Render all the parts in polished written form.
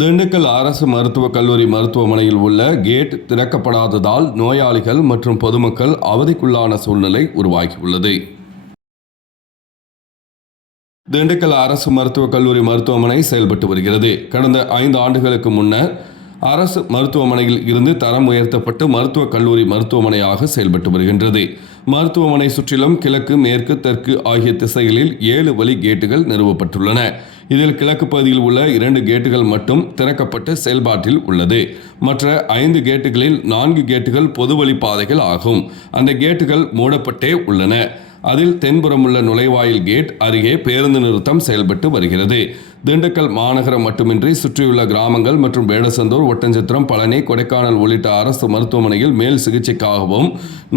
திண்டுக்கல் அரசு மருத்துவக் கல்லூரி மருத்துவமனையில் உள்ள கேட் திறக்கப்படாததால் நோயாளிகள் மற்றும் பொதுமக்கள் அவதிக்குள்ளான சூழ்நிலை உருவாகியுள்ளது. திண்டுக்கல் அரசு மருத்துவக் கல்லூரி மருத்துவமனை செயல்பட்டு வருகிறது. கடந்த 5 ஆண்டுகளுக்கு முன்னர் அரசு மருத்துவமனையில் இருந்து தரம் உயர்த்தப்பட்டு மருத்துவக் கல்லூரி மருத்துவமனையாக செயல்பட்டு வருகின்றது. மருத்துவமனை சுற்றிலும் கிழக்கு, மேற்கு, தெற்கு ஆகிய திசைகளில் 7 வழி கேட்டுகள் நிறுவப்பட்டுள்ளன. இதில் கிழக்கு பகுதியில் உள்ள 2 கேட்டுகள் மட்டும் திறக்கப்பட்டு செயல்பாட்டில் உள்ளது. மற்ற 5 கேட்டுகளில் 4 கேட்டுகள் பொதுவழி பாதைகள் ஆகும். அந்த கேட்டுகள் மூடப்பட்டே உள்ளன. அதில் தென்புறம் உள்ள நுழைவாயில் கேட் அருகே பேருந்து நிறுத்தம் செயல்பட்டு வருகிறது. திண்டுக்கல் மாநகரம் மட்டுமின்றி சுற்றியுள்ள கிராமங்கள் மற்றும் வேடசந்தூர், ஒட்டன்சத்திரம், பழனி, கொடைக்கானல் உள்ளிட்ட அரசு மருத்துவமனையில் மேல் சிகிச்சைக்காகவும்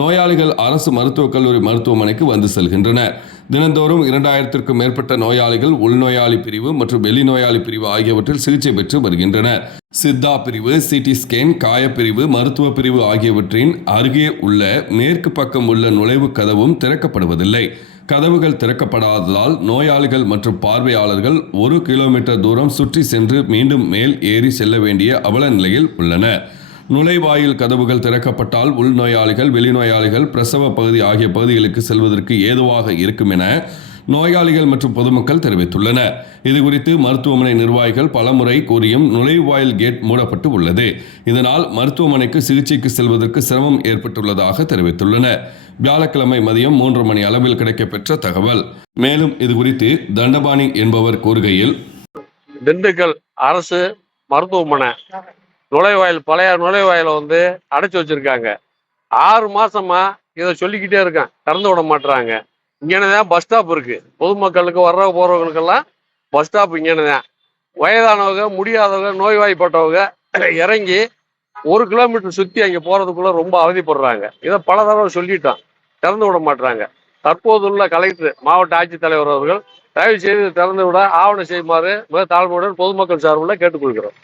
நோயாளிகள் அரசு மருத்துவக் கல்லூரி மருத்துவமனைக்கு வந்து செல்கின்றனர். தினந்தோறும் 2000க்கும் மேற்பட்ட நோயாளிகள் உள்நோயாளி பிரிவு மற்றும் வெளிநோயாளி பிரிவு ஆகியவற்றில் சிகிச்சை பெற்று வருகின்றனர். சித்தா பிரிவு, சிடி ஸ்கேன், காயப்பிரிவு, மருத்துவ பிரிவு ஆகியவற்றின் அருகே உள்ள மேற்கு பக்கம் உள்ள நுழைவு கதவும் திறக்கப்படுவதில்லை. கதவுகள் திறக்கப்படாததால் நோயாளிகள் மற்றும் பார்வையாளர்கள் 1 கிலோமீட்டர் தூரம் சுற்றி சென்று மீண்டும் மேல் ஏறி செல்ல வேண்டிய அவல நிலையில் உள்ளனர். நுழைவாயில் கதவுகள் திறக்கப்பட்டால் உள்நோயாளிகள், வெளிநோயாளிகள், பிரசவ பகுதி ஆகிய பகுதிகளுக்கு செல்வதற்கு ஏதுவாக இருக்கும் என நோயாளிகள் மற்றும் பொதுமக்கள் தெரிவித்துள்ளனர். இதுகுறித்து மருத்துவமனை நிர்வாகிகள் பலமுறை கூறியும் நுழைவாயில் கேட் மூடப்பட்டு உள்ளது. இதனால் மருத்துவமனைக்கு சிகிச்சைக்கு செல்வதற்கு சிரமம் ஏற்பட்டுள்ளதாக தெரிவித்துள்ளனர். வியாழக்கிழமை மதியம் 3 மணி அளவில் கிடைக்கப்பெற்ற தகவல். மேலும் இதுகுறித்து தண்டபாணி என்பவர் கூறுகையில், திண்டுக்கல் அரசு மருத்துவமனை பழைய நுழைவாயில அடைச்சு வச்சிருக்காங்க. 6 மாசமா இதை சொல்லிக்கிட்டே இருக்கேன், திறந்து விட மாட்டாங்க. இங்கேதான் பஸ் ஸ்டாப் இருக்கு. பொதுமக்களுக்கு வர்ற போறவங்களுக்கெல்லாம் பஸ் ஸ்டாப் இங்கேதான். வயதானவங்க, முடியாதவங்க, நோய்வாய்ப்பட்டவங்க இறங்கி 1 கிலோமீட்டர் சுத்தி அங்க போறதுக்குள்ள ரொம்ப அவதிப்படுறாங்க. இதை பல தடவை சொல்லிட்டோம், திறந்து விட மாட்டாங்க. தற்போதுள்ள கலெக்டர், மாவட்ட ஆட்சித்தலைவர் அவர்கள் தயவு செய்து திறந்து விட ஆவணம் செய்யுமாறு மிக தாழ்மையுடன் பொதுமக்கள் சார்பில் கேட்டுக்கொள்கிறோம்.